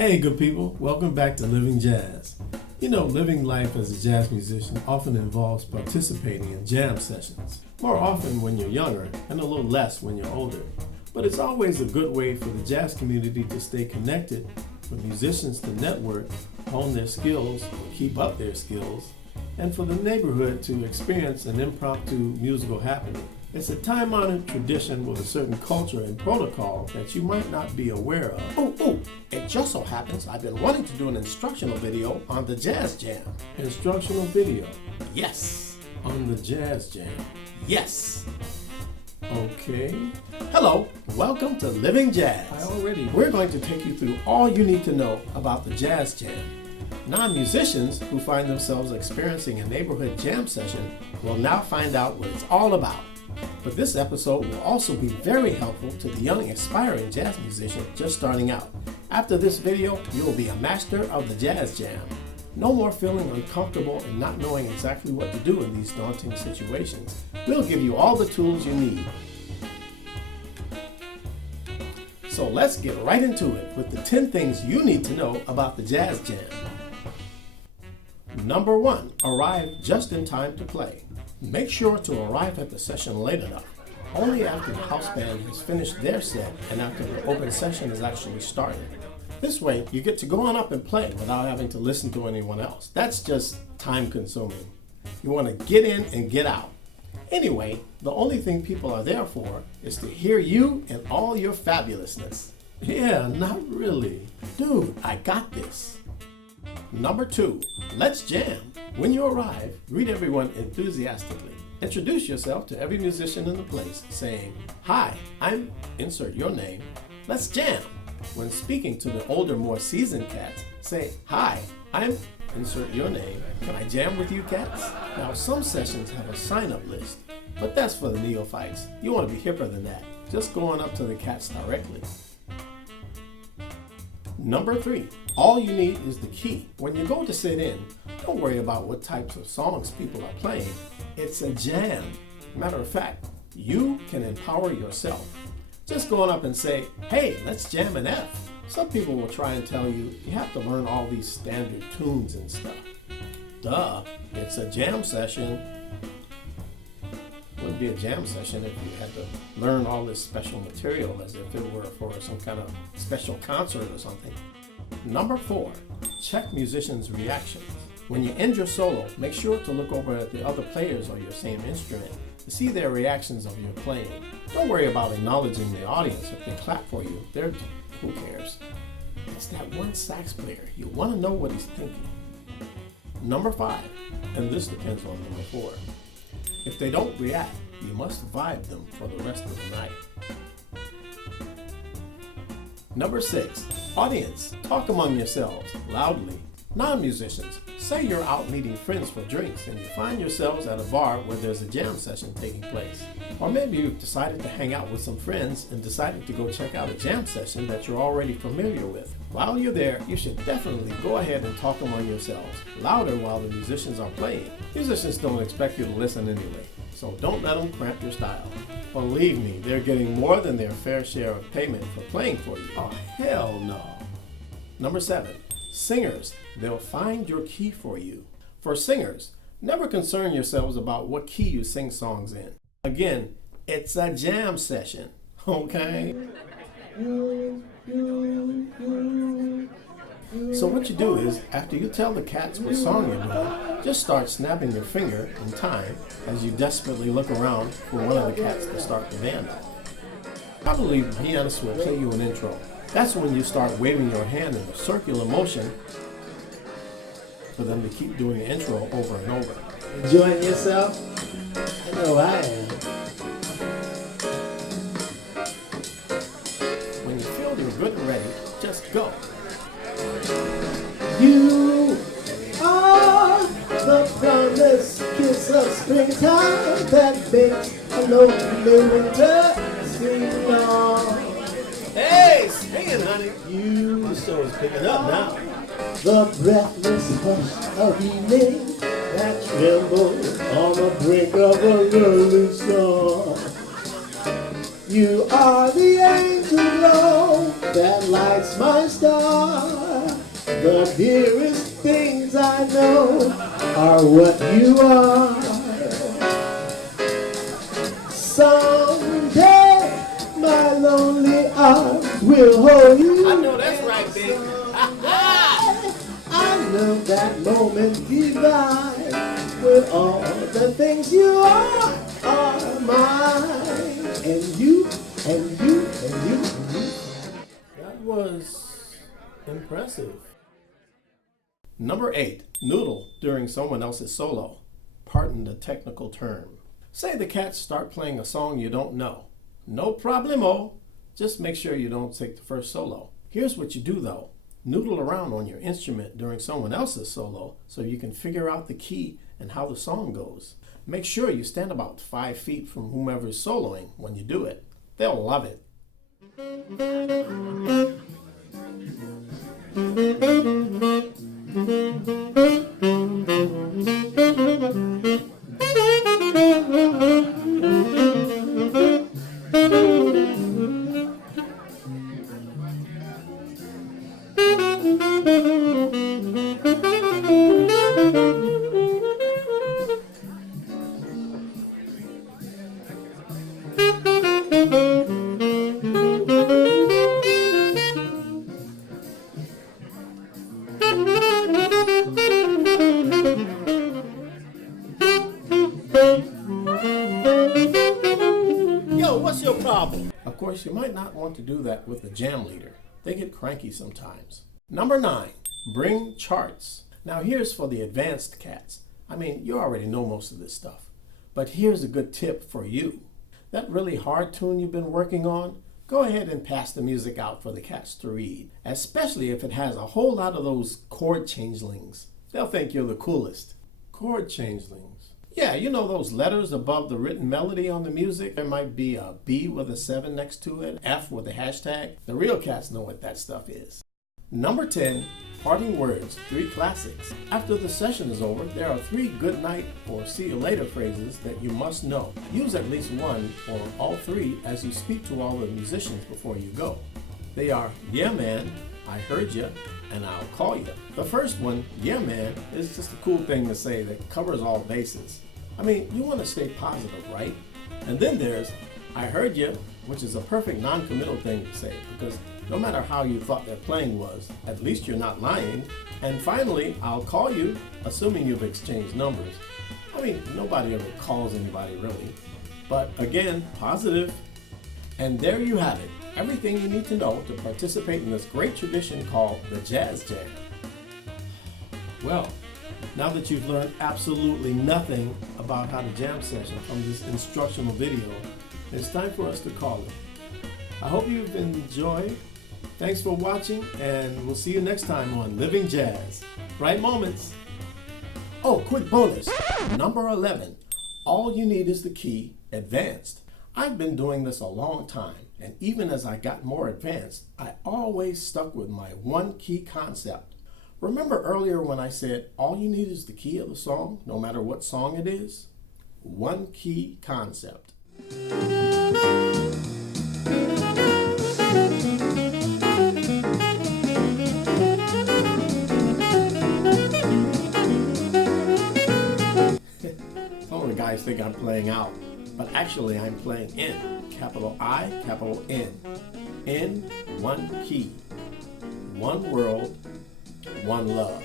Hey, good people. Welcome back to Living Jazz. You know, living life as a jazz musician often involves participating in jam sessions. More often when you're younger and a little less when you're older. But it's always a good way for the jazz community to stay connected, for musicians to network, hone their skills, or keep up their skills, and for the neighborhood to experience an impromptu musical happening. It's a time-honored tradition with a certain culture and protocol that you might not be aware of. It just so happens I've been wanting to do an instructional video on the Jazz Jam. Instructional video Yes. on the Jazz Jam. Yes. Okay. Hello, welcome to Living Jazz. We're going to take you through all you need to know about the Jazz Jam. Non-musicians who find themselves experiencing a neighborhood jam session will now find out what it's all about. But this episode will also be very helpful to the young aspiring jazz musician just starting out. After this video, you will be a master of the Jazz Jam. No more feeling uncomfortable and not knowing exactly what to do in these daunting situations. We'll give you all the tools you need. So let's get right into it with the 10 things you need to know about the Jazz Jam. Number 1, arrive just in time to play. Make sure to arrive at the session late enough, only after the house band has finished their set and after the open session is actually started. This way, you get to go on up and play without having to listen to anyone else. That's just time consuming. You want to get in and get out. Anyway, the only thing people are there for is to hear you and all your fabulousness. Yeah, not really. Dude, I got this. Number 2, let's jam. When you arrive, greet everyone enthusiastically. Introduce yourself to every musician in the place, saying, "Hi, I'm," insert your name. "Let's jam." When speaking to the older, more seasoned cats, say, "Hi, I'm," insert your name. "Can I jam with you cats?" Now, some sessions have a sign-up list, but that's for the neophytes. You want to be hipper than that. Just go on up to the cats directly. Number 3, all you need is the key. When you go to sit in, don't worry about what types of songs people are playing. It's a jam. Matter of fact, you can empower yourself. Just go on up and say, "Hey, let's jam an F." Some people will try and tell you you have to learn all these standard tunes and stuff. Duh, it's a jam session. It wouldn't be a jam session if you had to learn all this special material as if it were for some kind of special concert or something. Number 4, check musicians' reactions. When you end your solo, make sure to look over at the other players on your same instrument to see their reactions of your playing. Don't worry about acknowledging the audience. If they clap for you, who cares? It's that one sax player. You want to know what he's thinking. Number 5, and this depends on number 4. If they don't react, you must vibe them for the rest of the night. Number 6, audience. Talk among yourselves loudly. Non-musicians, say you're out meeting friends for drinks and you find yourselves at a bar where there's a jam session taking place. Or maybe you've decided to hang out with some friends and decided to go check out a jam session that you're already familiar with. While you're there, you should definitely go ahead and talk among yourselves, louder while the musicians are playing. Musicians don't expect you to listen anyway, so don't let them cramp your style. Believe me, they're getting more than their fair share of payment for playing for you. Oh, hell no. Number 7, singers. They'll find your key for you. For singers, never concern yourselves about what key you sing songs in. Again, it's a jam session, okay? So what you do is, after you tell the cats what song you're doing, just start snapping your finger in time as you desperately look around for one of the cats to start the band up. Probably the pianist will play you an intro. That's when you start waving your hand in a circular motion for them to keep doing the intro over and over. Enjoying yourself? I know I am. When you feel you're good and ready, just go. You are the promised kiss of springtime that makes a lonely winter seem long. Hey, singing, honey. This show is picking up now. The breathless hush of evening that trembles on the brink of a early storm. You are the angel glow that lights my star. the dearest things I know are what you are. Someday my lonely arms will hold you. I know that's right, baby. I know that moment divine when all the things you are mine. And you, and you, and you, and you. That was impressive. Number 8, Noodle during someone else's solo. Pardon the technical term. Say the cats start playing a song you don't know. No problemo. Just make sure you don't take the first solo. Here's what you do though. Noodle around on your instrument during someone else's solo so you can figure out the key and how the song goes. Make sure you stand about 5 feet from whomever is soloing when you do it. They'll love it. Yo, what's your problem? Of course, you might not want to do that with the jam leader. They get cranky sometimes. Number 9, bring charts. Now here's for the advanced cats. I mean, you already know most of this stuff. But here's a good tip for you. That really hard tune you've been working on, go ahead and pass the music out for the cats to read, especially if it has a whole lot of those chord changelings. They'll think you're the coolest. Chord changelings. Yeah, you know those letters above the written melody on the music? There might be a B with a 7 next to it, F with a hashtag. The real cats know what that stuff is. Number 10, parting words, 3 classics. After the session is over, there are 3 good night or see you later phrases that you must know. Use at least one or all 3 as you speak to all the musicians before you go. They are, yeah man, I heard ya, and I'll call ya. The first one, yeah man, is just a cool thing to say that covers all bases. I mean, you want to stay positive, right? And then there's, I heard ya, which is a perfect non-committal thing to say because no matter how you thought their playing was, at least you're not lying. And finally, I'll call you, assuming you've exchanged numbers. I mean, nobody ever calls anybody really. But again, positive. And there you have it. Everything you need to know to participate in this great tradition called the Jazz Jam. Well, now that you've learned absolutely nothing about how to jam session from this instructional video, it's time for us to call it. I hope you've enjoyed. Thanks for watching, and we'll see you next time on Living Jazz. Right moments. Oh, quick bonus. Number 11. All you need is the key, advanced. I've been doing this a long time, and even as I got more advanced, I always stuck with my one key concept. Remember earlier when I said all you need is the key of the song, no matter what song it is? One key concept. Some of the guys think I'm playing out, but actually I'm playing in, capital I, capital N. In one key, one world, one love.